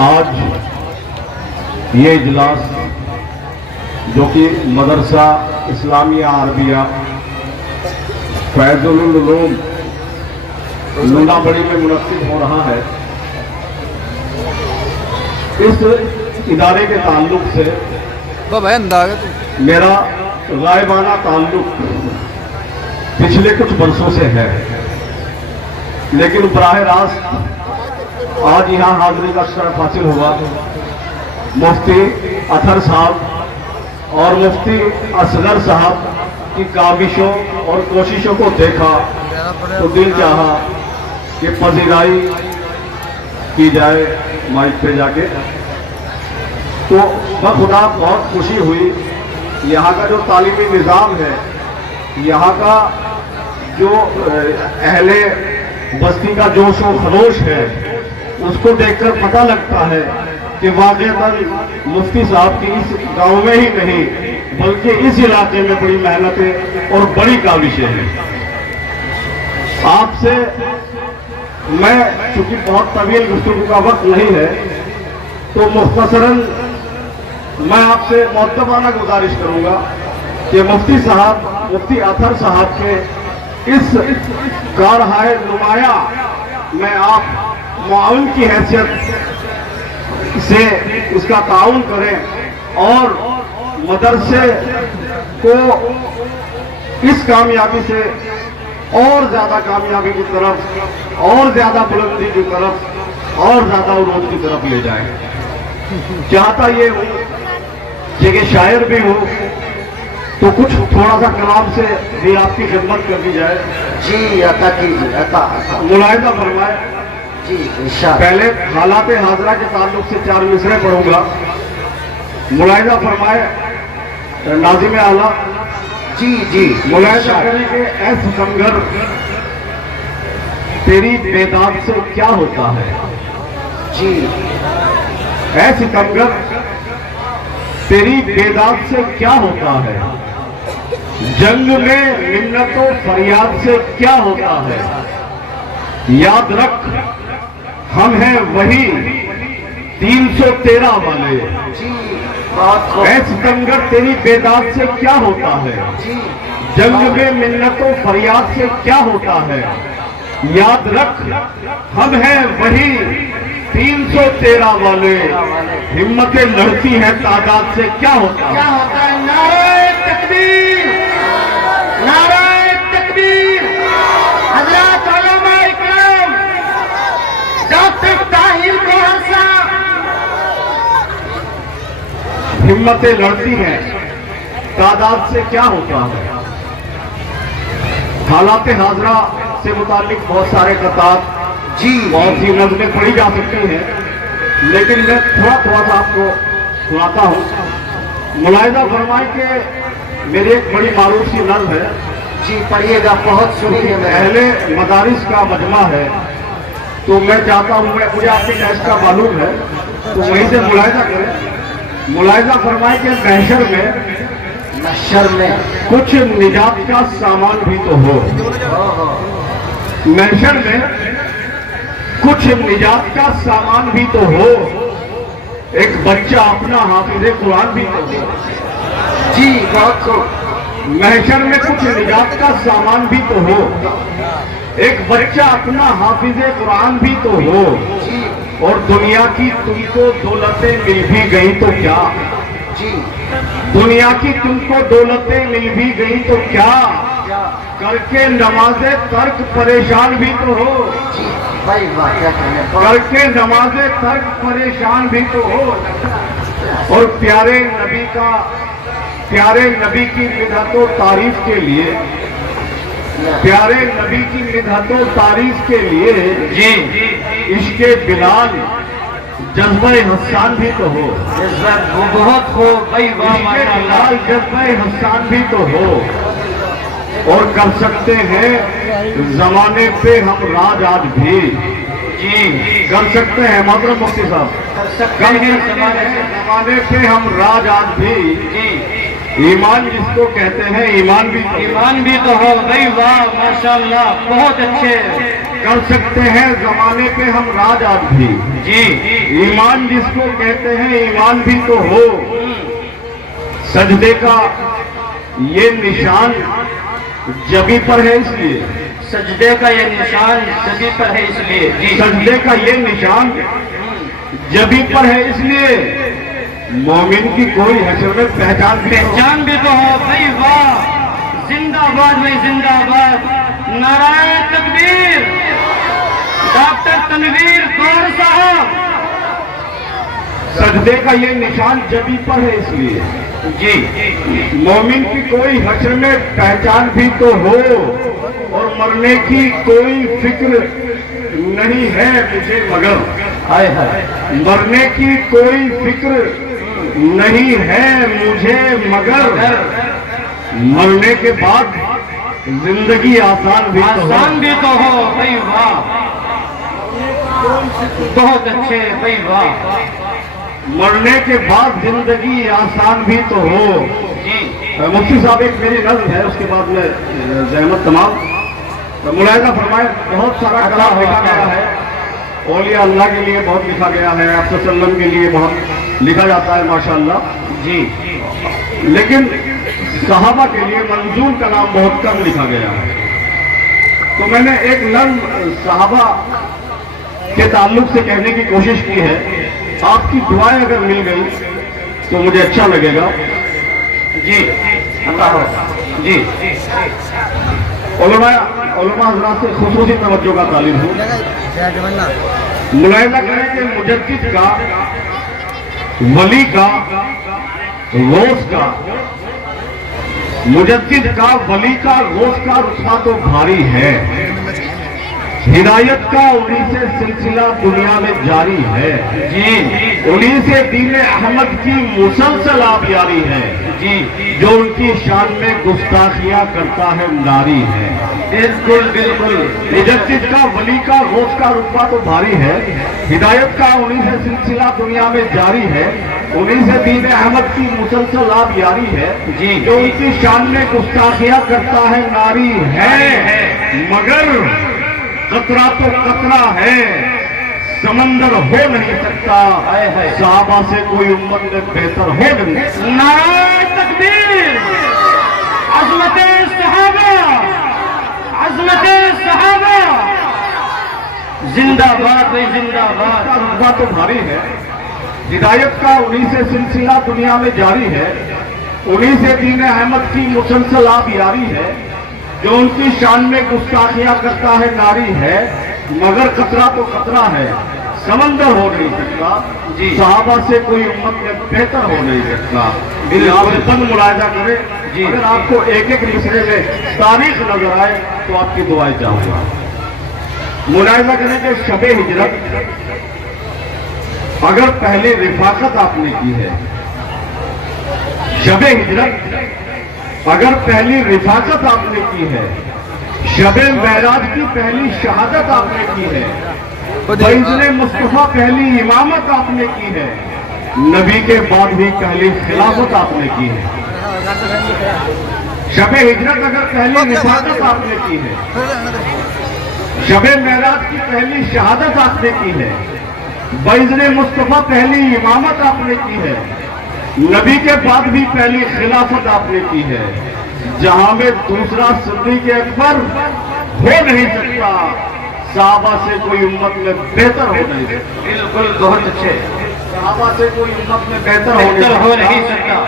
آج یہ اجلاس جو کہ مدرسہ اسلامیہ عربیہ فیض العلوم لونا بڑی میں منعقد ہو رہا ہے، اس ادارے کے تعلق سے میرا غائبانہ تعلق پچھلے کچھ برسوں سے ہے، لیکن براہ راست آج یہاں حاضری کا شرف حاصل ہوا۔ مفتی اطہر صاحب اور مفتی اصغر صاحب کی کاوشوں اور کوششوں کو دیکھا تو دل چاہا کہ پذیرائی کی جائے مائک پہ جا کے، تو بخدا بہت خوشی ہوئی۔ یہاں کا جو تعلیمی نظام ہے، یہاں کا جو اہل بستی کا جوش و خروش ہے، اس کو دیکھ کر پتہ لگتا ہے کہ واقعتاً مفتی صاحب کی اس گاؤں میں ہی نہیں بلکہ اس علاقے میں بڑی محنتیں اور بڑی کاوشیں ہیں۔ آپ سے میں چونکہ بہت طویل گفتگو کا وقت نہیں ہے تو مختصراً میں آپ سے مؤدبانہ گزارش کروں گا کہ مفتی صاحب، مفتی اطہر صاحب کے اس کارہائے نمایاں میں آپ معاون کی حیثیت سے اس کا تعاون کریں اور مدرسے کو اس کامیابی سے اور زیادہ کامیابی کی طرف، اور زیادہ بلندی کی طرف، اور زیادہ عروج کی طرف لے جائیں۔ چاہتا یہ ہوں کہ شاعر بھی ہو تو کچھ تھوڑا سا کلام سے بھی آپ کی خدمت کر دی جائے۔ جی عطا کیجیے، عطا ملاحظہ فرمائے۔ جی ارشاد۔ پہلے حالات حاضرہ کے تعلق سے 4 مصرے پڑھوں گا۔ ملاحظہ فرمائے ناظم اعلیٰ۔ جی جی ملاحظہ کریں کہ اے ستمگر تیری بیداد سے کیا ہوتا ہے؟ جی اے ستمگر تیری بیداد سے کیا ہوتا ہے؟ جنگ میں منت و فریاد سے کیا ہوتا ہے؟ یاد رکھ ہم ہیں وہی 313 والے۔ جی بات اے ستمگر تیری بیداد سے کیا ہوتا ہے؟ جی جنگ میں منت و فریاد سے کیا ہوتا ہے؟ یاد رکھ ہم ہیں وہی 313 والے، ہمتیں لڑتی ہیں تعداد سے کیا ہوتا ہے؟ کیا ہوتا ہے؟ نعرہ تکبیر، نعرہ تکبیر۔ حضرات علماء اکرام، ڈاکٹر طاہر گوہر صاحب، ہمتیں لڑتی ہیں تعداد سے کیا ہوتا ہے؟ حالات حاضرہ سے متعلق بہت سارے خطاب، جی بہت سی نظمیں پڑھی جا سکتی ہیں، لیکن میں تھوڑا سا آپ کو سناتا ہوں۔ ملاحظہ فرمائیں کہ میری ایک بڑی معروف سی نظم ہے، جی پڑھیے گا، بہت سنیے میں۔ اہل مدارس کا مجمع ہے، تو میں چاہتا ہوں، مجھے آپ کے ٹیسٹ کا معلوم ہے تو وہیں سے ملاحظہ کریں۔ ملاحظہ فرمائیں کہ محشر میں کچھ نجات کا سامان بھی تو ہو۔ محشر میں کچھ نجات کا سامان بھی تو ہو، ایک بچہ اپنا حافظ قرآن بھی تو ہو۔ جی بہت خوب۔ محشر میں کچھ نجات کا سامان بھی تو ہو، ایک بچہ اپنا حافظ قرآن بھی تو ہو، جی اور دنیا کی تم کو دولتیں مل بھی گئی تو کیا؟ جی دنیا کی تم کو دولتیں مل بھی گئی تو کیا؟ کر کے نماز ترک پریشان بھی تو ہو، جی بھائی واہ، کیا کہنے۔ کر کے نماز ترک پریشان بھی تو ہو، اور پیارے نبی کی مدحت و تعریف کے لیے، پیارے نبی کی مدحت و تعریف کے لیے جی عشق بلال جذبہ حسان بھی تو ہو۔ بہت خوب بھائی واہ، عشق بلال جذبہ حسان بھی تو ہو، اور کر سکتے ہیں زمانے پہ ہم راج آج بھی، جی کر سکتے ہیں محترم مفتی صاحب، کر سکتے ہیں زمانے پہ ہم راج آج بھی، ایمان جس کو کہتے ہیں ایمان بھی ایمان بھی تو ہو بھائی واہ، ماشاءاللہ بہت اچھے۔ کر سکتے ہیں زمانے پہ ہم راج آج بھی. جی ایمان جس کو کہتے ہیں ایمان بھی تو ہو. سجدے کا یہ نشان جبھی پر ہے اس لیے. سجدے کا یہ نشان جبھی پر ہے اس لیے. جی سجدے کا یہ نشان جبھی پر ہے اس لیے مومن کی کوئی حشر میں پہچان بھی ہو. پہچان بھی تو ہو. بھائی واہ، زندہ باد بھائی زندہ باد. نعرہ تکبیر. ڈاکٹر تنویر کور صاحب. سجدے کا یہ نشان جبھی پر ہے اس لیے جی مومن کی کوئی حشر میں پہچان بھی تو ہو اور مرنے کی کوئی فکر نہیں ہے مجھے مگر. ہائے ہائے. مرنے کی کوئی فکر نہیں ہے مجھے مگر مرنے کے بعد زندگی آسان بھی تو ہو. آسان بھی تو ہو. بھائی واہ، بہت اچھے. بھائی واہ. مرنے کے بعد زندگی آسان بھی تو ہو. جی مفتی صاحب ایک میری نظم ہے اس کے بعد میں زحمت تمام ملاحظہ فرمائے. بہت سارا کلام لکھا گیا ہے اولیاء اللہ کے لیے بہت لکھا گیا ہے آپ صلی اللہ علیہ وسلم کے لیے بہت لکھا جاتا ہے ماشاءاللہ. جی لیکن صحابہ کے لیے منظور کلام بہت کم لکھا گیا ہے. تو میں نے ایک نظم صحابہ کے تعلق سے کہنے کی کوشش کی ہے. آپ کی دعائیں اگر مل گئی تو مجھے اچھا لگے گا. جی اللہ ہو. جی علماء حضرات سے خصوصی توجہ کا طالب ہوں. ملاحظہ کریں کہ مجدد کا، ولی کا، غوث کا، مجدد کا، ولی کا، غوث کا رتبہ تو بھاری ہے. ہدایت کا انہی سے سلسلہ دنیا میں جاری ہے. جی انہی سے دین احمد کی مسلسل آبیاری ہے. جی جو ان کی شان میں گستاخیاں کرتا ہے ناری ہے. بالکل بالکل. مجدد کا، ولی کا، غوث کا رتبہ تو بھاری ہے. ہدایت کا انہی سے سلسلہ دنیا میں جاری ہے. انہی سے دین احمد کی مسلسل آبیاری ہے. جی جو ان کی شان میں گستاخیاں کرتا ہے ناری ہے. مگر قطرہ تو قطرہ ہے سمندر ہو نہیں سکتا. صحابہ سے کوئی امت میں بہتر ہو نہیں سکتا. نعرہ تکبیر. عظمت صحابہ، عظمت صحابہ. زندہ باد بھائی زندہ باد. کا رتبہ تو بھاری ہے. ہدایت کا انہی سے سلسلہ دنیا میں جاری ہے. انہی سے دین احمد کی مسلسل آبیاری ہے. جو ان کی شان میں گستاخیاں کرتا ہے ناری ہے. مگر قطرہ تو قطرہ ہے سمندر ہو نہیں سکتا. جی صحابہ سے کوئی امت میں بہتر ہو نہیں سکتا. آپ بند ملاحظہ کریں. جی اگر آپ کو ایک ایک مصرے میں تاریخ نظر آئے تو آپ کی دعائیں چاہوں گا. ملاحظہ کریں کہ شب ہجرت اگر پہلے رفاقت آپ نے کی ہے، شب ہجرت اگر پہلی رفاقت آپ نے کی ہے، شب معراج کی پہلی شہادت آپ نے کی ہے، فیض مصطفیٰ پہلی امامت آپ نے کی ہے، نبی کے بعد بھی پہلی خلافت آپ نے کی ہے. شب ہجرت اگر پہلی رفاقت آپ نے کی ہے، شب معراج کی پہلی شہادت آپ نے کی ہے، فیض مصطفیٰ پہلی امامت آپ نے کی ہے، نبی کے بعد بھی پہلی خلافت آپ نے کی ہے. جہاں میں دوسرا صدیق اکبر ہو نہیں سکتا. صحابہ سے کوئی امت میں بہتر ہو نہیں سکتا. بالکل بہت اچھے. صحابہ سے کوئی امت میں بہتر ہو نہیں سکتا.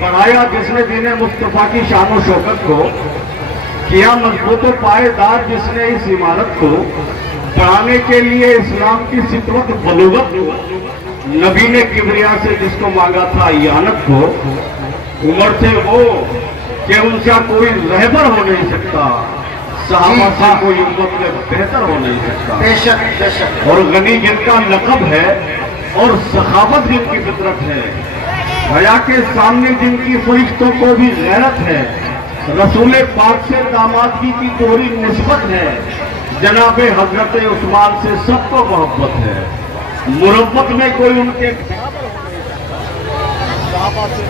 بڑھایا جس نے دین مصطفیٰ کی شان و شوکت کو، کیا مضبوط و پائیدار جس نے اس عمارت کو، بڑھانے کے لیے اسلام کی فطرت بلوغت کو، نبی نے کبریا سے جس کو مانگا تھا اعانت کو، عمر تھے وہ کہ ان کا کوئی رہبر ہو نہیں سکتا. صحابہ سے کوئی امت میں بہتر ہو نہیں سکتا. بے شک بے شک. اور غنی جن کا لقب ہے اور سخاوت جن کی فطرت ہے، حیا کے سامنے جن کی فرشتوں کو بھی غیرت ہے، رسول پاک سے دامادگی کی دوہری نسبت ہے، جناب حضرت عثمان سے سب کو محبت ہے. مربت میں کوئی ان کے صحابہ سے